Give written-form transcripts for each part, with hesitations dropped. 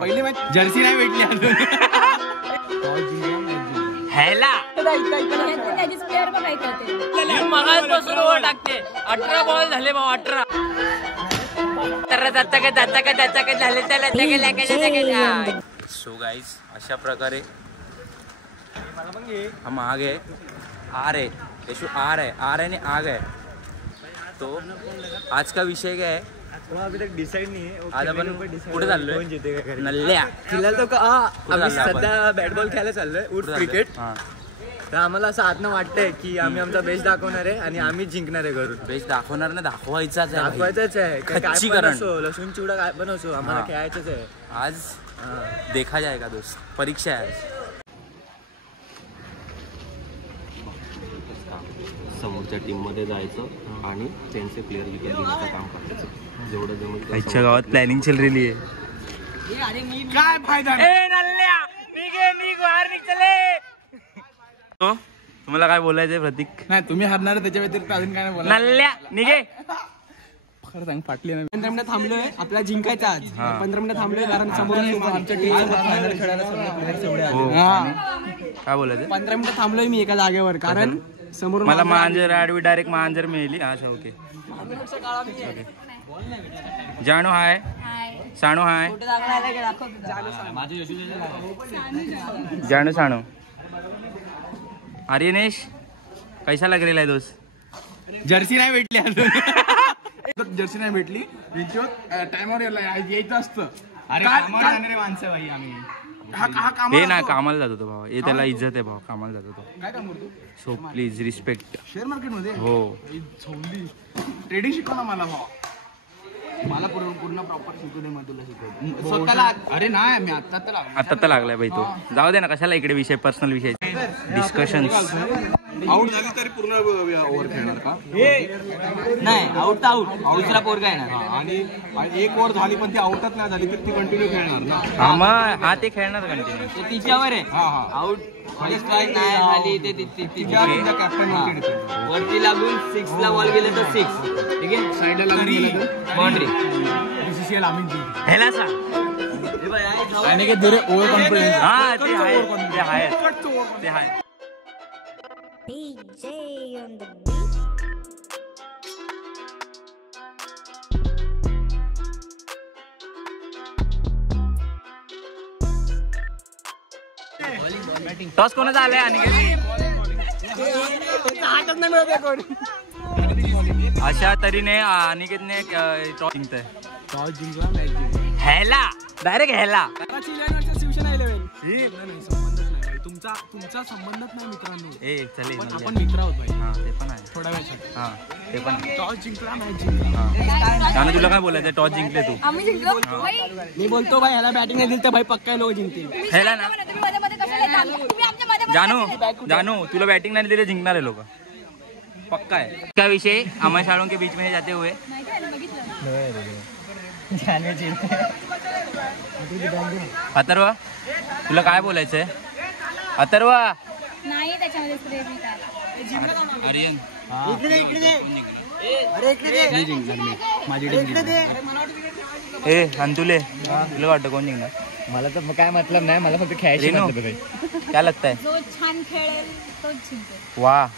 पहिली match Jersey नाही भेटली अजून. ह्याला मगाचपासून ओव्हर टाकते. 18 बॉल झाले भाऊ. 18 झाले त्याला. सो गाइस अशा प्रकारे हम आ गए. आर है यशु, आर है, आर है ने आ गए. तो आज का विषय क्या है अभी तक डिसाइड नहीं है. आज आपण कुठे चाललोय? नल्ल्या फिलहाल तो आम्ही सध्या बॅट बॉल खेळायला चाललोय. उठ क्रिकेट. तर आम्हाला असं आतनं वाटतंय की आम्ही आमचा बेस्ट दाखवणार आहे आणि आम्ही जिंकणार आहे घरून. बेस्ट दाखवणार ना, दाखवायचाच आहे. दाखवायचंच आहे. खच्चीकरण. लसूण चिवडा काय पण असो, आम्हाला खेळायचंच आहे. आज देखा जाएगा दोस्त. परीक्षा आहे आज. समोरच्या टीम मध्ये जायचं आणि त्यांचे प्लेयर विकत घेण्याचं काम करायचं. जेवढं जमेल. आजच्या गावात प्लॅनिंग चल रही आहे. काय फायदा तुम्हाला काय बोलायचंय प्रतीक? नाही, तुम्ही हारणार त्याच्या व्यतिरिक्त अजून काय नाही बोला. नल्ल्या निघे. खरं सांग फाटली नाही. 15 मिनिटं थांबलोय. आपल्याला जिंकायचं आज. 15 मिनिटं थांबलोय कारण समोर आमच्या टीम फायनल खेळायला काय बोलायचं? 15 मिनिटं थांबलोय मी एका जागेवर कारण समोर मला मांजर ॲडवी डायरेक्ट मांजर मिळाली. अच्छा ओके. जानू हाय, सानू हाय. जानू सानू. आर्यनेश कैसा लग रहा है दोस्त? जर्सी नाही भेटली अजून. जर्सी नाही भेटली. टायमावर यायचं असतं. अरे माणसं भाई आम्ही. हे ना कामाला जात होतो भाऊ. हे त्याला इज्जत आहे भाऊ. कामाला जात होतो. काय काम करतो? So please respect. Share market मध्ये हो. ट्रेडिंग शिकवलं मला भाऊ. मला पूर्ण प्रॉपर शिकवू दे. मग तुला शिकवतो स्वतःला. अरे नाही, मी आता तर लागलाय भाई तो. जाऊ दे ना, कशाला इकडे विषय पर्सनल विषय डिस्कशन्स. आउट झाली तरी पूर्ण ओव्हर खेळणार का? नाही, आउट तर आउट. दुसरा पोरगा येणार. आणि एक ओव्हर झाली पण ती आउटच नाही झाली तर ती कंटिन्यू खेळणार ना. हा मग हा ते खेळणार कंटिन्यू. ते तिच्यावर आहे. आउट स्ट्राईक नाही झाली ते तिच्यावर. कॅप्टन वरती लागून 6 ला बॉल गेले तर 6. ठीक आहे. साईडला लागून गेलं तर बाउंड्री. बीसीसीएल आम्ही ह्याला सांग. आणि की दुरे ओव्हर कॉन्फिडन्स. हा ते आहे, ते आहे, ते आहे. DJ on the beat. Toss कोणाचा आलाय? आणि अशा तऱ्हेने अनिकेतने टॉस जिंकतोय. टॉस जिंकला, मॅच जिंकला. ह्याला डायरेक्ट ह्याला. शिवसेना 11. तुमचा संबंधच नाही मित्रांनो. ए चले आपण मित्र आहोत भाई. हा ते पण आहे. थोड्या वेळासाठी. हा ते पण आहे. टॉस जिंकला, मॅच जिंकला. त्यानं तुला काय बोलायचं? टॉस जिंकले तू. मी बोलतो भाई ह्याला बॅटिंग नाही दिली तर भाई पक्का लोक जिंकतील. ह्याला ना जानू तुला बॅटिंग नाही दिली जिंकणार आहे लोक. पक्का है. क्या विषय अमर शालों के बीच में जाते हुए अथर्व तुला काय बोलायचंय? अथर्व नाही त्याच्यामध्ये स्प्रे बी काय. आर्यन ए अंतुले तुला वाटतं कोण जिंकणार? मला तर काय मतलब नाही. मला फक्त खेळायची मतलब आहे. काय लगताय? जो छान खेळेल तोच जिंकेल. वा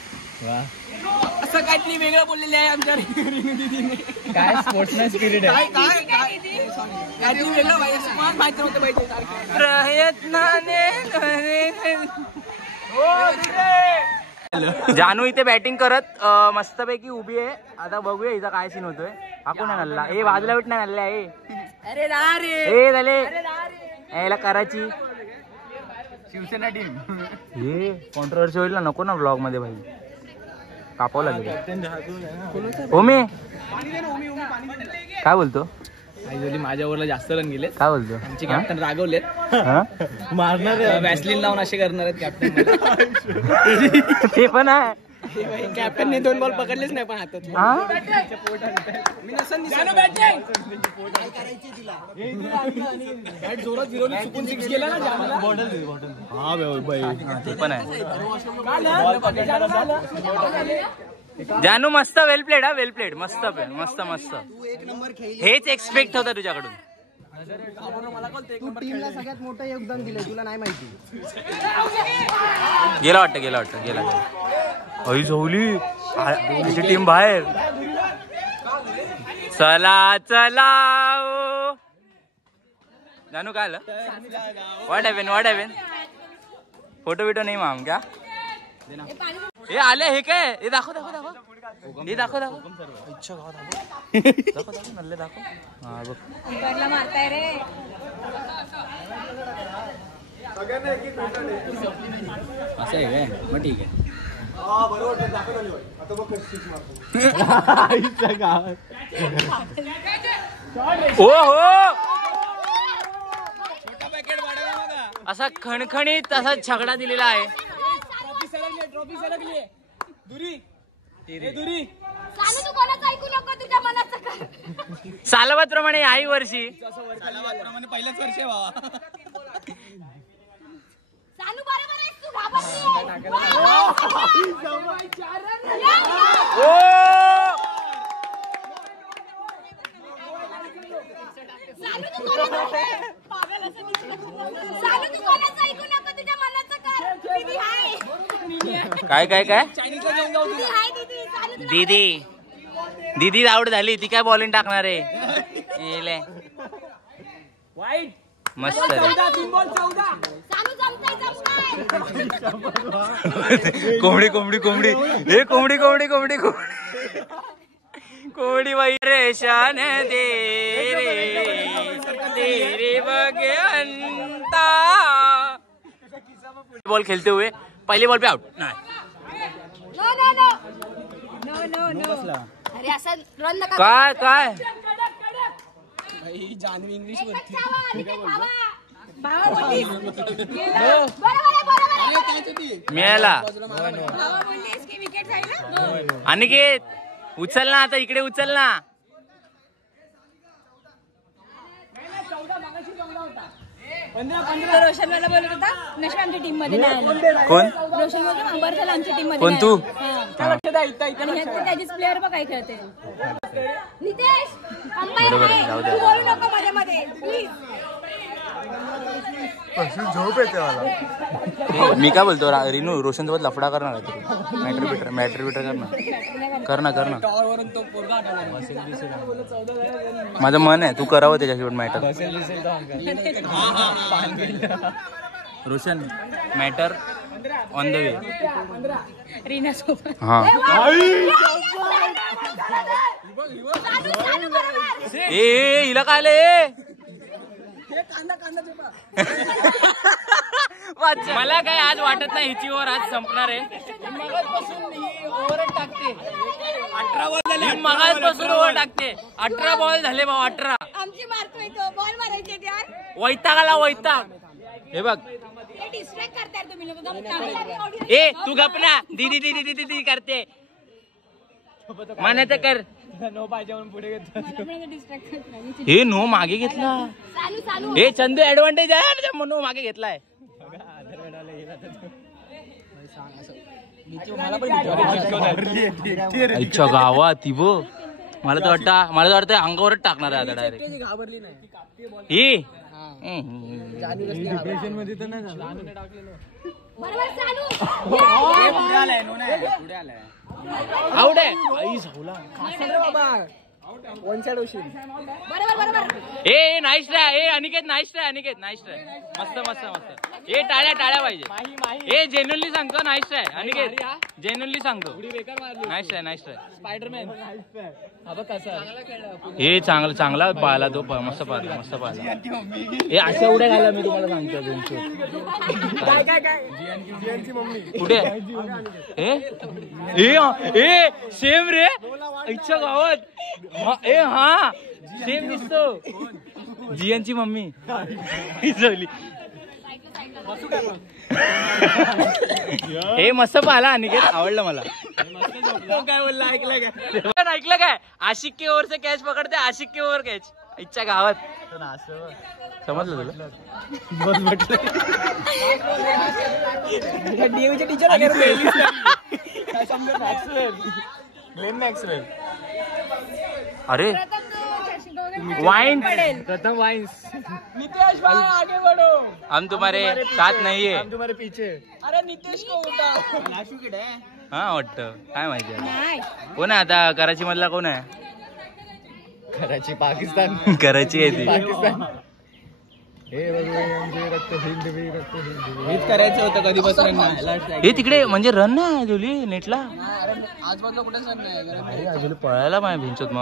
असं काहीतरी वेगळं बोललेलं आहे आमच्या दीदीने. काय स्पोर्ट्समॅन स्पिरिट आहे. काहीतरी वेगळं माहिती नव्हतं पाहिजे. प्रयत्नाने जानू इथे बॅटिंग करत मस्तपैकी उभी आहे. आता बघूया हिचा काय सीन होतोय. हा कोण आहे नल्ला? ए बाजूला भेट नाही नल्ला. ए झाले याला करायची शिवसेना टीम. हे कॉन्ट्रोवर्सी होईल ना. नको ना ब्लॉग मध्ये भाई. कापावं लागेल. ओमे काय बोलतो? माझ्या ओव्हरला जास्त रन गेले. काय बोलतो? आमचे कॅप्टन रागवलेत. मारणार वॅसलिन लावून असे करणार आहेत कॅप्टन. ते पण आहे. कॅप्टनने 2 बॉल पकडलेच नाही पण हातात. जोरात फिरवली चुकून 6 गेला ना. हा ते पण आहे. जानू मस्त वेल प्लेड. हा वेल प्लेड. मस्त मस्त मस्त. हेच एक्सपेक्ट होतं तुझ्याकडून. तू टीमला सगळ्यात मोठं योगदान दिलंय, तुला नाही माहिती. गेला वाटतं गेला. अई झोली तिची टीम बाहेर. चला जानू काय आलं? व्हॉट हॅपन फोटो बिटो नाही माम क्या हे आले हे काय हे दाखव हे दाखव इच्छा दाखव नल्ले दाखव. हा बघ अंबरला मारताय रे. असं आहे काय? मग ठीक आहे. ओ हो असा खणखणीत असा छगडा दिलेला आहे. ट्रॉफी सलगली दुरी दुरी. सानू तू कोणाचं ऐकू नको, तुझ्या मनाचं कर. सालवतप्रमाणे याही वर्षी पहिल्याच वर्षी बाबा. सानू बरोबर आहेस तू, घाबरली. सानू तू कोणाचं ऐकू नको, तुझ्या मनाचं कर. दीदी हाय. काय दीदी हाय दीदी. सानू तुला दीदी आउट झाली. ती काय बॉलिंग टाकणार आहे? वाईट मस्त 3 बॉल 14. सानू जमताय. कोंबडी हे कोंबडी बाई रेशान दे रे तेरे बगेंता. बॉल खेलते हुए पहले बॉल पे आउट नाही. नो. अरे असं रन नका. काय जानवी इंग्लिश बोलते. मिळाला विकेट जाईल. अनिकेत उचल ना आता, इकडे उचल ना. रोशन मला बोलत होता नशीब आमच्या टीम मध्ये नाही आला. कोण? रोशन बोलतो अंबर झाला आमच्या टीम मध्ये. कोण तू? त्याचीच प्लेअर बघ काय खेळते. नितेश अंपायर बरोबर, आहे. जाऊ दे. तू बोलू नको मध्ये मध्ये प्लीज. झोप येते मला. मी काय बोलतो रिनू, रोशन सोबत लफडा करणार आहे तू. मॅटर बिटर करणार. टॉवरवरून तो पोरगा आठवला. माझं मन आहे तू करावं त्याच्यासोबत matter. Roshan matter on the way. Reena सोबत. हा ए हिला काय आले? मला काय आज वाटत नाही हिची ओव्हर आज संपणार आहे. मगाचपासून ओव्हर टाकते. 18 बॉल झाले भाऊ. 18 आमची मारतोय तो. बॉल मारायचे यार. वैताग. हे बघ डिस्ट्रॅक्ट करताय तुम्ही लोक. ए तू गप ना. दीदी करते मान्यता कर. नो पाहिजे म्हणून पुढे घेतो. डिस्ट्रॅक्ट करताय. हे नो मागे घेतला. सानू हे चंदू ऍडव्हान्टेज आहे. नो मागे घेतलाय. अच्छा गावात ती बो. मला तर वाटतं अंगावरच टाकणार आहे आता डायरेक्ट. घाबरली नाही ही मध्ये तर नाही झालं. बरोबर सानू. पुढे आलाय. आउट आहे. आई झाला. बाबा वन साइड होशील. बरोबर. ए नाईस ट्राय. ए अनिकेत नाईस ट्राय. मस्त. ए टाळ्या पाहिजे. ए जेन्युअनली सांगतो नाईस ट्राय अनिकेत. जेन्युअनली सांगतो नाईस ट्राय. स्पायडरमॅन हे चांगला पाहिला तो. मस्त पाहिला. हे अशा उड्या घाला मी तुम्हाला सांगतो. काय मम्मी कुठे ए सेम रे. इच्छा गावात. हा सेम दिसतो. जियांची मम्मी झोली. हे मस्त पाहिला अनिकेत. आवडलं मला. काय बोलला? ऐकलं काय? आशिक के ओर से कॅच पकडते. आशिक के ओर कॅच. इच्छा गावात. समजलं तुला? टीचर अरे वाइन्स प्रथम वाइन्स. नितेश भाई आगे बढ़ो. हम तुम्हारे साथ नहीं है. तुम्हारे पीछे. अरे नितेश को उठा. लाशू किडे. हा वाटतं काय माहिती कोण आहे आता कराची मधला कोण आहे कराची पाकिस्तान. कराची आहे ती पाकिस्तान. हेच करायचं होतं कधीपासून. हे तिकडे म्हणजे रन नाही जुली नेटला आजबाजूला कुठे सर नाही. अरे अजून पळायला माझ्या भिंचोत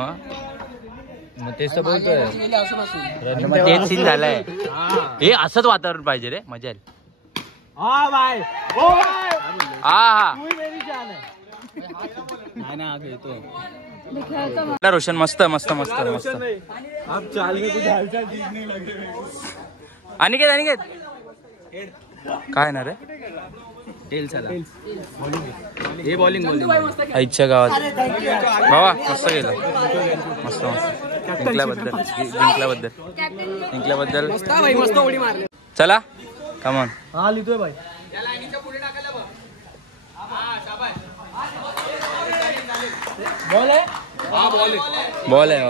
मग तेच तर बोलतोय मग तेच सीन झालाय. हे असंच वातावरण पाहिजे रे मजा येईल. हा भाई. ओ भाई. हा तू मेरी जान है. नाही ना आगे तो. रोशन मस्त मस्त मस्त मस्त. आप चाल के कुछ हालचाल ठीक नहीं लगते. अनिकेत काय ना रे टेल चला. हे बॉलिंग आईच्या गावात बाबा मस्त गेलं. मस्त मस्त जिंकल्याबद्दल मस्त उडी मारली. चला कमॉन. हा लिहितोय भाई. बॉल आहे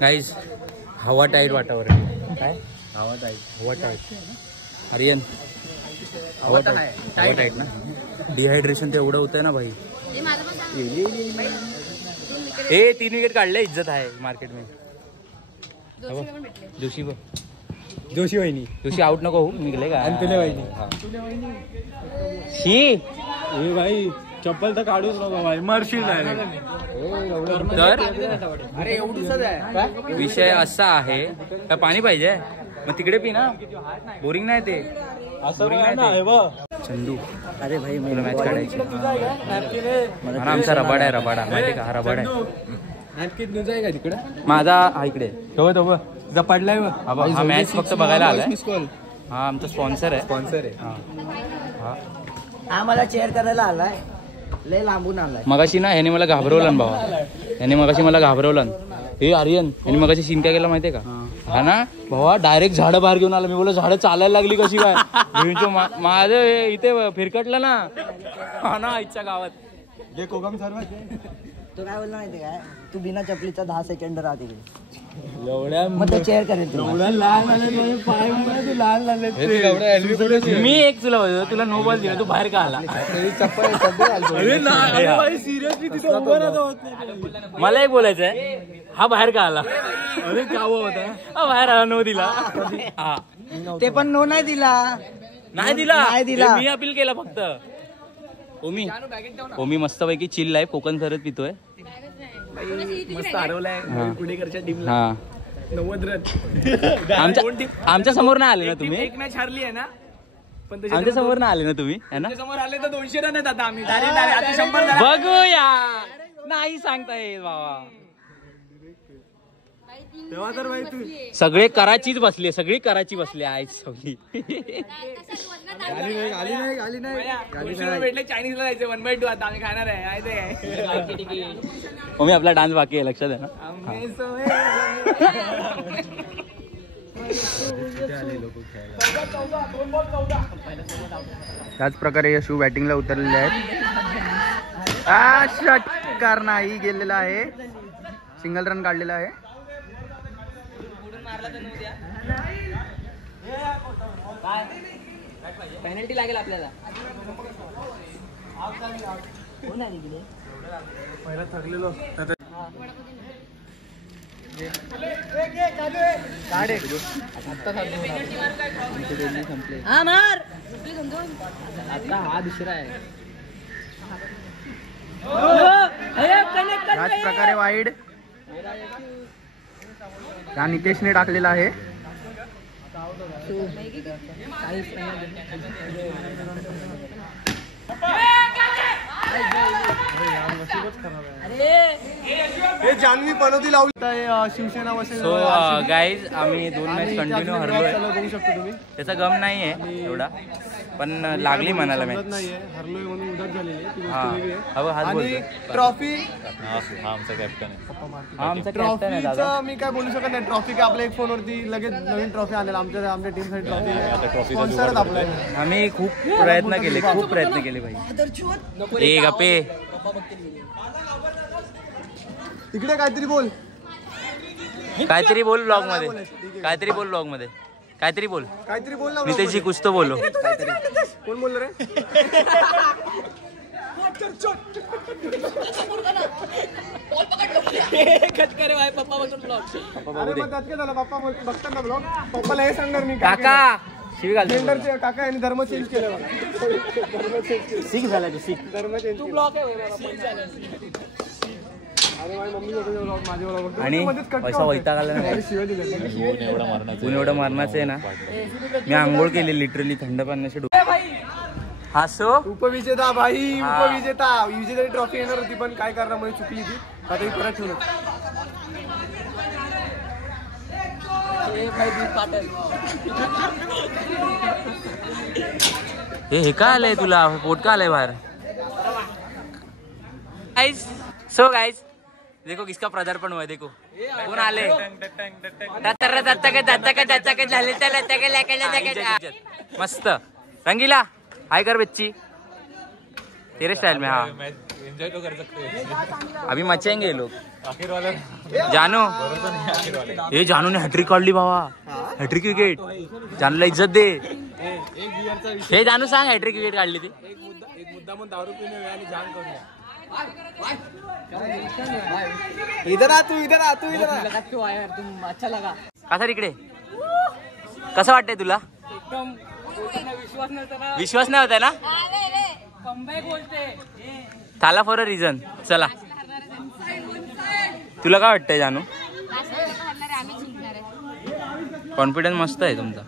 गाईज. हवा टाईट वातावरण. काय हवा टाईट आर्यन. हवा टाईट ना. डिहायड्रेशन ते एवढं होतंय ना भाई. हे 3 विकेट काढले. इज्जत आहे मार्केट मध्ये. जोशी वहिनी आउट नको होऊ. निघले का तुले वहिनी. शी ए भाई चप्पल तर काढूच नको भाई. मरशील तर अरे एवढीच आहे. विषय असा आहे का पाणी पाहिजे मग तिकडे पी ना. बोरिंग नाही ते. चंदू अरे भाई तुला मॅच काढायची. आमचा रबाडा आहे माहिती का. हा रबाडा आहे तिकडे. माझा हा इकडे पडलाय. हा मॅच फक्त बघायला आलाय. हा आमचा स्पॉन्सर आहे. हा मला चेअर करायला आलाय. लय लांबून आलाय. मगाशी ना ह्याने मला घाबरवलं भावा. मला घाबरवलं. हे आर्यन ह्याने मगाशी सीन काय केला माहितीये का. हा ना भावा डायरेक्ट झाडं बाहेर घेऊन आला. मी बोला झाडं चालायला लागली कशी काय. माझं इथे फिरकटलं ना. हा ना आईच्या गावात. तो काय बोलला माहिती काय. तू बिना चपलीचा 10 सेकंड राहते एवढ्या. मग तो चेअर करेल. मी एक तुला नो बॉल दिला. तू बाहेर का आला. मला एक बोलायचंय. हा बाहेर का आला. अरे काय होता. हा बाहेर आला. नो दिला. हा ते पण नो नाही दिला. नाही दिला. मी अपील केला फक्त. ओमी मस्त पैकी चिल लाईफ कोकण सरत पितोय. मस्त हरवलाय पुणेकरच्या टीमला. हा 90 रन. आमच्या समोर नाही आले ना तुम्ही. एक मॅच हरली आहे ना. पण आमच्या समोर नाही आले ना तुम्ही है ना. समोर आले तर 200 रन आहेत आता. आम्ही आता 100 बघूया. नाही सांगता येईल बाबा. तेव्हा तर भाई तू सगळे कराचीच बसले. सगळी कराची बसली आहेत सगळी. आली नाही भेटले. चायनीजला जायचं 1/2 आता आम्ही खाणार आहे. मी आपला डान्स बाकी आहे लक्षात आहे ना. त्याच प्रकारे यशू बॅटिंगला उतरलेले आहेत. षटकार नाही गेलेला आहे. सिंगल रन काढलेला आहे. पेनल्टी लागेल आपल्याला. पहिला थकलेलो. हा मार. आता हा दुसरा आहे. त्याच प्रकारे वाईड या नितेशने टाकलेला आहे. हे जान्हवी पनोती लावली शिवसेना सो गाईज आम्ही 2 मॅच कंटिन्यू हरलोय. बघू शकतो तुम्ही. त्याचा गम नाहीये एवढा पण लागली म्हणाला मॅच. हरलोय म्हणून उदास झालेली. आणि ट्रॉफी आमचा कॅप्टन आहे ट्रॉफीचं मी काय बोलू शकत नाही. ट्रॉफी काय आपल्या एक फोनवरती लगेच नवीन ट्रॉफी आलेला. आमच्या टीमसाठी ट्रॉफी आम्ही खूप प्रयत्न केले भाई. ए गप्पे इकडे काहीतरी बोल. काहीतरी बोल ब्लॉग मध्ये. काहीतरी बोल ब्लॉग मध्ये. काहीतरी बोल. काहीतरी बोल ना. नितेश जी कुछ तो बोलो. कोण बोललो रे? पप्पा बोलतो ब्लॉग. अरे मग त्यात काय झालं? पप्पा बघतात ना ब्लॉग. पप्पाला हे सांगणार मी काका शिवी घालतो. जेंडरचे काका यांनी धर्म चेंज केलं मला. सिख झाला तू सिख. धर्म चेंज तू केलं. ब्लॉग आहे अरे माझी मम्मी होते ब्लॉग माझे ब्लॉग आणि पैसा वैताग आला ना. शिवाय दिले. ऊन एवढं मारणाचं आहे ना. मी आंघोळ केली लिटरली थंड पाण्याशी. हा सो उपविजेता भाई. उपविजेता विजेता ट्रॉफी येणार होती पण काय करणार म्हणजे चुकली ती. आता ही परत ठेवलं. हे का आलंय तुला पोट का आलंय बाहेर. गाइस सो गाइस देखो किसका पदार्पण हुआ. देखो कोण आले. मस्त रंगीला हाय कर बच्ची तेरे स्टाइल में. हाँ एंजॉय तो कर सकते हैं. अभी मचेंगे ये लोग. जानू ये जानू ने हॅट्रिक काढली भावा. Hat trick wicket. जानूला इज्जत दे. हे जानू सांग हॅट्रिक विकेट काढली ती. इधर आ तू. इधर आ तू. इधर आ. क्यों आया यार तुम. अच्छा लगा का सर इकडे. कसं वाटतंय तुला. एकदम विश्वास नव्हता ना. विश्वास नाही होता ना. कमबॅक बोलते. थाला फॉर अ रिझन. चला तुला काय वाटतंय जानू. कॉन्फिडन्स मस्त आहे तुमचा.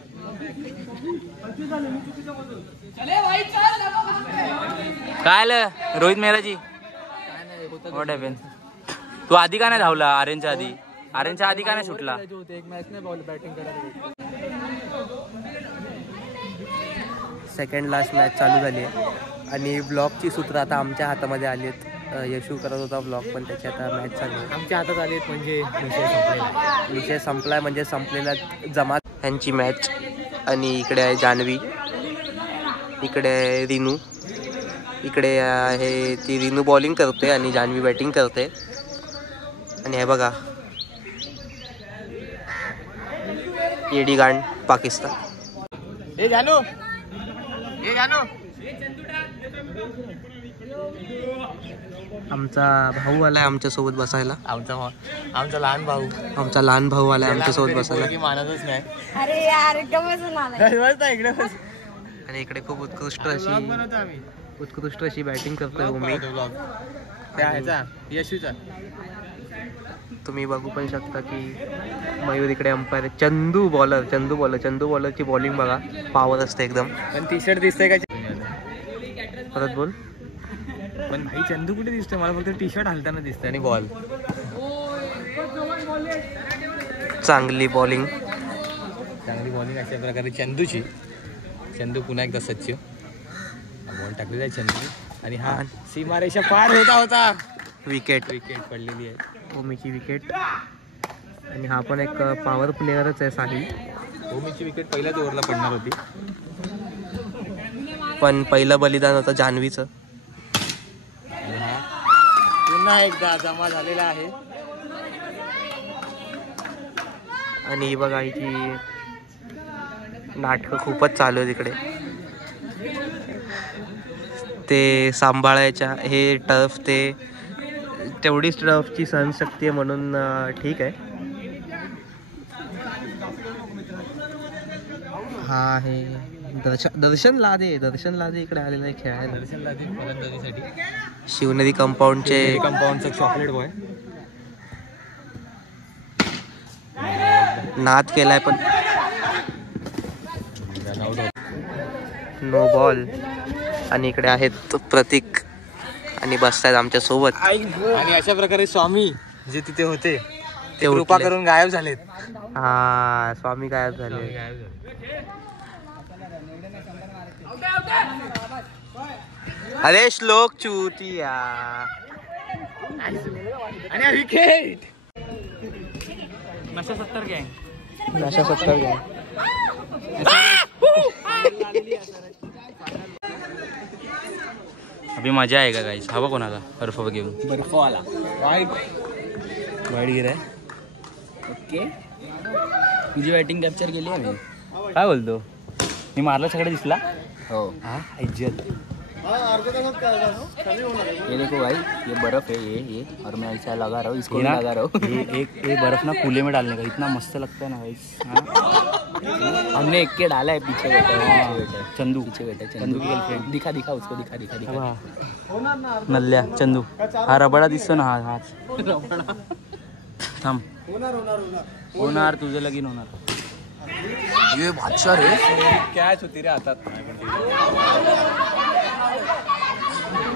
काय आलं रोहित मेहराजी. What happen. तू आधी का नाही धावला. आर्यनच्या आधी. आर्यनच्या आधी का नाही सुटला. एक मॅच नाही बॉल बॅटिंग करायला. सेकंड लास्ट मॅच चालू झाली आहे आणि ब्लॉगची सूत्र आता आमच्या हातामध्ये आली आहेत. यशू करत होता ब्लॉग पण त्याची आता मॅच चालू आहे. आमच्या हातात आले म्हणजे विषय संपलाय म्हणजे संपलेला जमात. ह्यांची मॅच. आणि इकडे आहे जान्हवी. इकडे आहे रिनू. इकडे आहे ती रिनू बॉलिंग करते आणि जान्हवी बॅटिंग करते. आणि हे बघा येडी गांड पाकिस्तान. ए जानू. ए जानू. आमचा भाऊ आलाय आमच्यासोबत बसायला. आमचा लहान भाऊ. आमचा लहान भाऊ आलाय आमच्यासोबत बसायला. मानतच नाही. अरे यार गमच नाही. इकडे आणि इकडे खूप उत्कृष्ट अशी बॅटिंग करतोय उमेश. यशूचा. तुम्ही बघू पण शकता की मयूर इकडे अंपायर. चंदू बॉलरची बॉलिंग बघा. पॉवर असते एकदम. पण टी शर्ट दिसतंय का. परत बोल. पण भाई चंदू कुठे दिसतोय. मला फक्त टी शर्ट हलताना दिसतंय आणि बॉल. चांगली बॉलिंग अशा प्रकारे चंदूची. चंदू पुन्हा एकदा सच्च बॉल टाकलेला आहे चंदू. आणि हा सीमारेषा पार होता. विकेट पडलेली आहे. ओमीची विकेट. आणि हा पण एक पॉवर प्लेअरच आहे साहिल. ओमीची विकेट पहिल्याच ओव्हरला पडणार होती पण पहिलं बलिदान होतं जान्हवीचं. पुन्हा एकदा जमा झालेला आहे. आणि ही बघा हिची नाटकं खूपच चालू आहे तिकडे. ते सांभाळायच्या हे टर्फ ते तेवढीच टर्फची सहनशक्ती आहे म्हणून ठीक आहे. हा हे दर्शन लादे इकडे आलेला आहे खेळायला. शिवनेरी कंपाऊंडचा चॉकलेट बॉय. नाद केलाय पण नो बॉल. आणि इकडे आहेत प्रतीक आणि बसतायत आमच्या सोबत. आणि अशा प्रकारे स्वामी जे तिथे होते ते कृपा उठले. करून गायब झालेत. हा स्वामी गायब झाले. अरे श्लोक चुतिया. आणि विकेट. नशा 70 गँग. अभी मजा आहे का गाईस. हवा कोणाला बर्फ घेऊन. बर्फवाला वाईट गिर आहे. ओके तुझी बॅटिंग कॅप्चर केली आहे मी. काय बोलतो मी मारला सगळं दिसला. हो हा इज्जत. ये देखो भाई ये बर्फ है ये और मैं ऐसा लगा रहा हूँ इसको ये भी ना लगा रहा हूँ. ये बर्फ ना कूले में डालने का इतना मस्त लगता है ना भाई. हमने एक के डाला है पीछे बैठा है चंदू पीछे बैठा है चंदू की गर्लफ्रेंड. दिखा दिखा उसको दिखा दिखा दिखा. नल्ल्या चंदू हा रबडा दिसतो ना. हाच थांब. होणार तुझं लगीन होणार. ये बादशाह रे. कॅच होती रे हातात.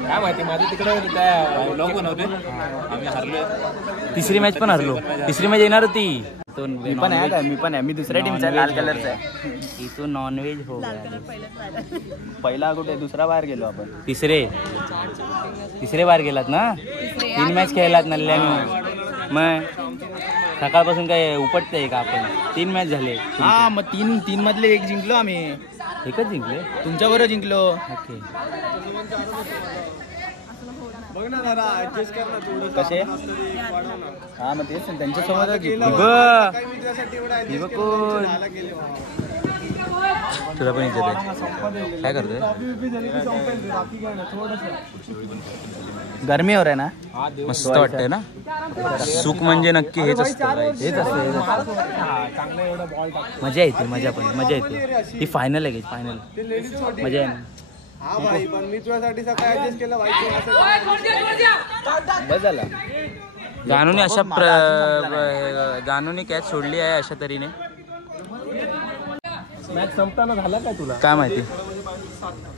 काय माहिती माझं तिकडे ब्लॉग बनवते आम्ही हरलोय. तिसरी मॅच पण हरलो. तिसरी मॅच येणार होती. मी पण आहे का मी पण आहे. मी दुसऱ्या टीमचा लाल कलरचा आहे. तो नॉनव्हेज हो गया. पहिला कुठे दुसरा बाहेर गेलो आपण. तिसरे बार गेलात ना. 3 मॅच खेळलात नल्ल्याने. मग सकाळपासून काय उपटतंय का आपण. 3 मॅच झाले. हा मग तीन मधले एक जिंकलो आम्ही. एकच जिंकले. तुमच्या बरोबर जिंकलो. ओके कसे हा मग तेच त्यांच्यासोबत तुला पण इज्जत आहे. काय करतोय. गरमी हो रहा है ना. मस्त वाटतंय ना. सुख म्हणजे नक्की हेच असतं. मजा येते. मजा येते. ती फायनल आहे. फायनल मजा आहे ना. बस झाला. गानूने कॅच सोडली आहे अशा तऱ्हेने. मॅच संपताना झाला काय तुला. काय माहिती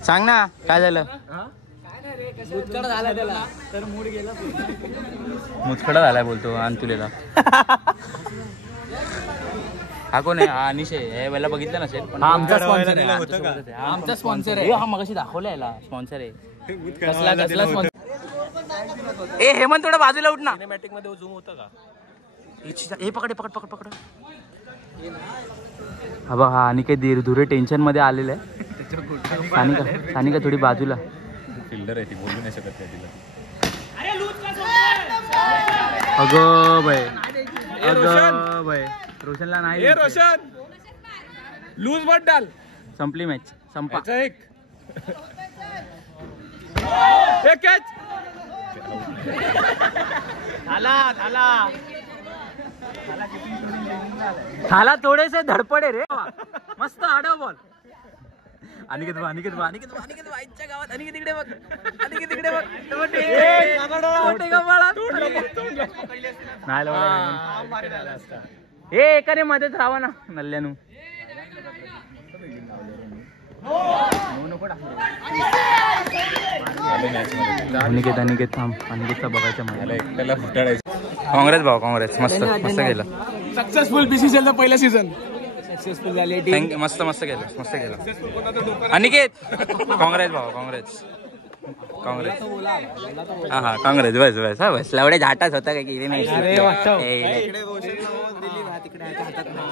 सांग ना काय झालं. मुतखडा झालाय बोलतो अंतुलेला. हा कोण आहे. हा अनिश आहे. हे वेळेला बघितलं नसेल पण हा आमचा स्पॉन्सर आहे. आमचा स्पॉन्सर आहे. हा मगाशी दाखवला याला स्पॉन्सर आहे. कसला स्पॉन्सर. ए हेमंत थोडं बाजूला उठ ना. सिनेमॅटिक मध्ये झूम होतं का. हे पकड. हा बघ हा आणि काही धुरे टेन्शन मध्ये आलेलं आहे. सानिका थोडी बाजूला. फिल्डर आहे ती बोलू नाही शकत तिला. अगं बाय रोशनला नाही. रोशन लूज बट डाल. संपली मॅच. संपा. एक कॅच थाला थोडेसे धडपडे रे. मस्त आडव बॉल. अनिकेत आईच्या गावात. अनिकेत इकडे बघ. हे एकाने मध्येच राहा ना नल्ल्यानू. अनिकेत थांब. अनिकेतचा बघायचं मला एकट्याला फुटाळायचं. काँग्रेस मस्त केलं. सक्सेसफुल BCCL पहिला सीझन सक्सेसफुल झाले. मस्त केलं. अनिकेत काँग्रेस हा काँग्रेस. बस एवढ्या झाटाच होता काय की नाही.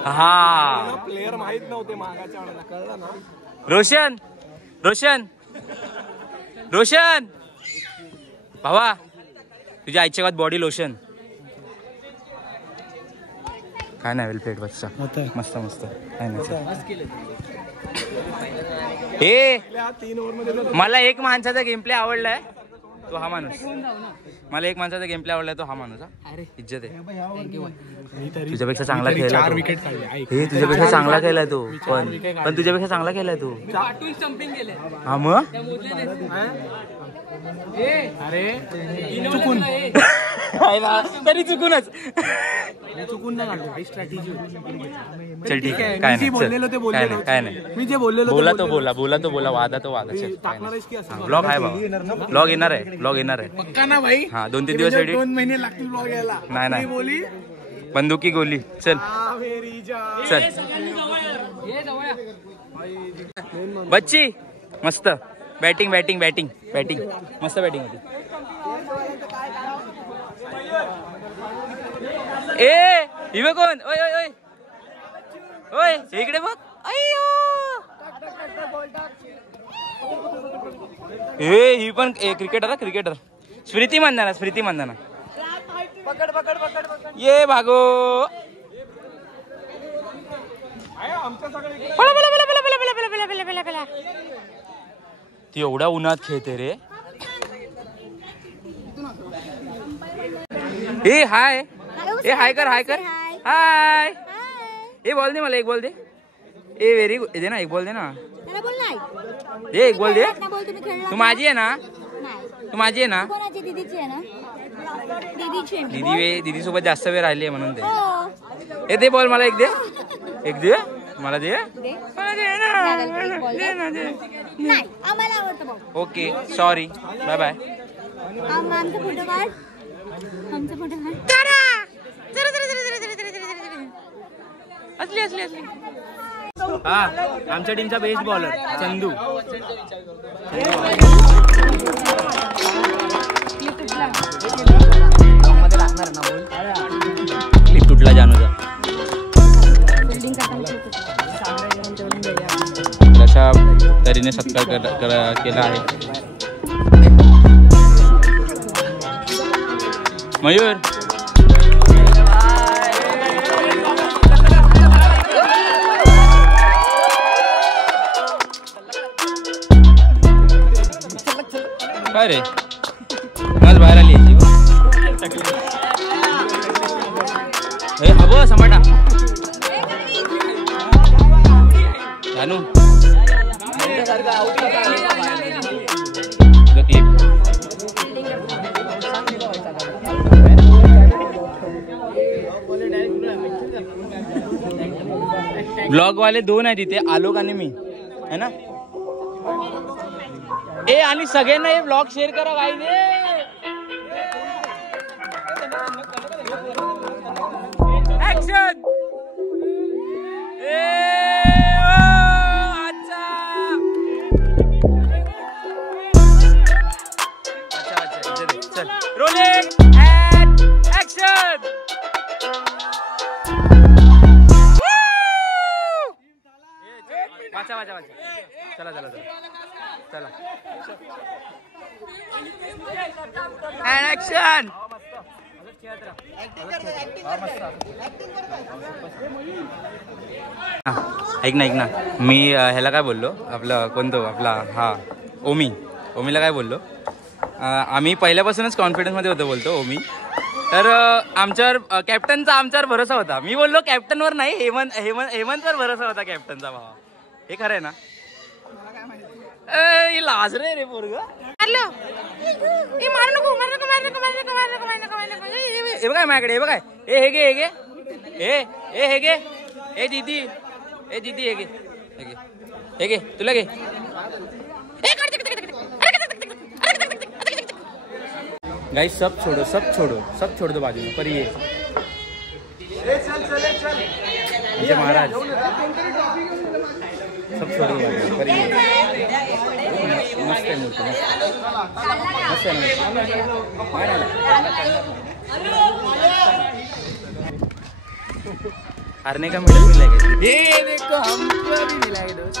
हा प्लेअर माहित नव्हते मागाच्या वेळेला कळलं ना. रोशन भावा तुझ्या आईच्या गावात बॉडी लोशन. काय नाही वेल प्लेट बसचा. मस्त काय नाही. मला एक माणसाचा गेम प्ले आवडलाय तो हा माणूस. इज्जत आहे. तुझ्यापेक्षा चांगला खेळला तो. पण तुझ्यापेक्षा चांगला खेळलाय तो. हा मग तरी चुकूनच. चल ठीक आहे. काय नाही. मी जे बोललेलो बोला वादा ब्लॉग आहे बाबा. ब्लॉग येणार आहे. पक्का ना भाई. हा 2-3 दिवस 2 महिने लागतील ब्लॉग यायला. नाही बोली बंदुकी गोली. चल बच्ची मस्त बॅटिंग मस्त बॅटिंग होती. इवे कोण. ओय इकडे बघ. ही पण क्रिकेटर स्मृती मंदाना. ये भागो. ती एवढ्या उन्हात खेळते रे. ए हाय. ए हाय कर हाय कर. हाय. ए बोल दे मला एक बोल दे. ए व्हेरी गुड दे ना एक बोल दे ना. दे एक बोल दे. तू माझी आहे ना. तू माझी आहे ना. दीदी सोबत जास्त वेळ राहिली म्हणून दे. ए दे बोल मला एक दे. एक दे मला दे. Okay sorry bye bye. असली असली असली. हा आमच्या टीमचा बेस्ट बॉलर चंदू. क्लिप तुटला जानूचा. अशा तऱ्हेने सत्कार केला आहे. मयूर काय रे मज बाहेर आली हवं समाटा जानू. ब्लॉग वाले 2 आहे तिथे आलोक आणि मी है ना. ए आणि सगळ्यांना हे ब्लॉग शेअर करा काय दे. ऍक्शन. चल रोलिंग अँड ऍक्शन. वाचा वाचा वाचा. चला चला चला चला. And action. ऐक ना मी ह्याला काय बोललो आपलं कोणतो आपला हा ओमीला काय बोललो. आम्ही पहिल्यापासूनच कॉन्फिडन्समध्ये होतो बोलतो ओमी. तर आमच्यावर कॅप्टनचा आमच्यावर भरोसा होता. मी बोललो कॅप्टनवर नाही हेमंतवर भरोसा होता कॅप्टनचा भावा. हे खरं आहे ना. लाज रे पोरग. हे बघाय माझ्याकडे हे बघाय. हे घे हे दीदी हे घे तुला घे. गाइस सब छोड़ दो बाजू में पर ये महाराज सब छोड़ दो बाजू में पर ये मस्त है मूर्ति मस्त हारने का मेडल मिला है. ये देखो हमको भी मिला है दोस्त.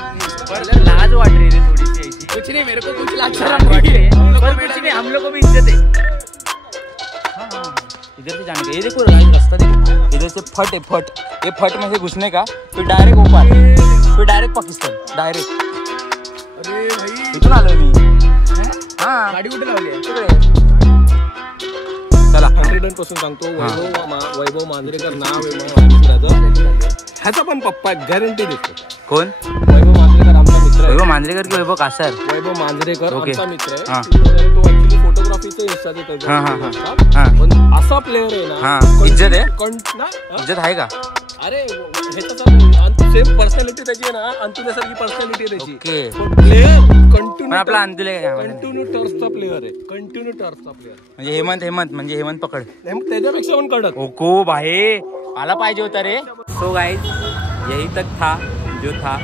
पर लाज वाट रही है थोड़ी सी ऐसी. कुछ नहीं मेरे को कुछ लाज वाट रही है पर कुछ नहीं हम लोग को भी इज्जत है. इधर से जाने का. ये देखो रास्ता देखो इधर से फट है फट. ये फट में से घुसने का फिर डायरेक्ट ऊपर फिर डायरेक्ट पाकिस्तान डायरेक्ट. अरे भाई इथून आलोय मी. हाँ गाडी कुठे लावली आहे. चला 100 पासून सांगतो. वैभव मांजरेकर नाव आहे. ह्याचा पण पप्पा गॅरंटी देतो. कोण. वैभव मांजरेकर आमचा मित्र आहे. वैभव मांजरेकर की वैभव कासार. वैभव मांजरेकर आमचा मित्र आहे. तो ऍक्च्युली फोटोग्राफीचं इंस्टाचं पण असा प्लेअर आहे ना. इज्जत आहे. इज्जत आहे का. अरे सेम पर्सनॅलिटी त्याची आहे ना. अंतुल्यासारखी पर्सनॅलिटी आहे त्याची. प्लेअर कंटिन्यू आपला कंटिन्यू टर्फचा प्लेअर आहे. कंटिन्यू टर्फचा प्लेअर म्हणजे हेमंत पकड त्याच्यापेक्षा पण कडक. ओको भाई आला पाहिजे होता रे. सो गाइस यही तक था जो था.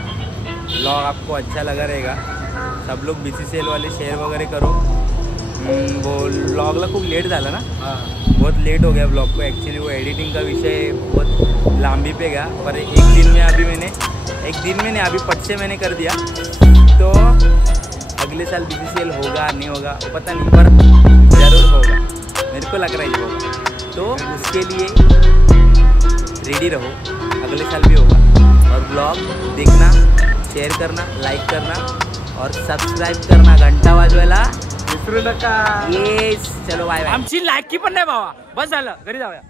ब्लॉग आपको अच्छा लगा रहेगा. सब लोग BCCL वाले शेयर वगैरह करो. वो ब्लॉगला खूप लेट झाला ना. बहुत लेट हो गया ब्लॉग को. एक्चुअली वो एडिटिंग का विषय बहुत लांबी पे गया. पर एक दिन में अभी पट से मैंने कर दिया. तो अगले साल BCCL होगा नहीं होगा पता नहीं पर ज़रूर होगा. मेरे को लग रहा है होगा. तो उसके लिए रेडी रहो, अगले साल भी होगा। और ब्लॉग देखना, शेअर करना, लाईक करना और सबस्क्राईब करना, घंटा वाजवायला विसरू नका। येस, चलो बाय बाय। आमची लायकी पण नाही बाबा, बस झालं, घरी जाऊया.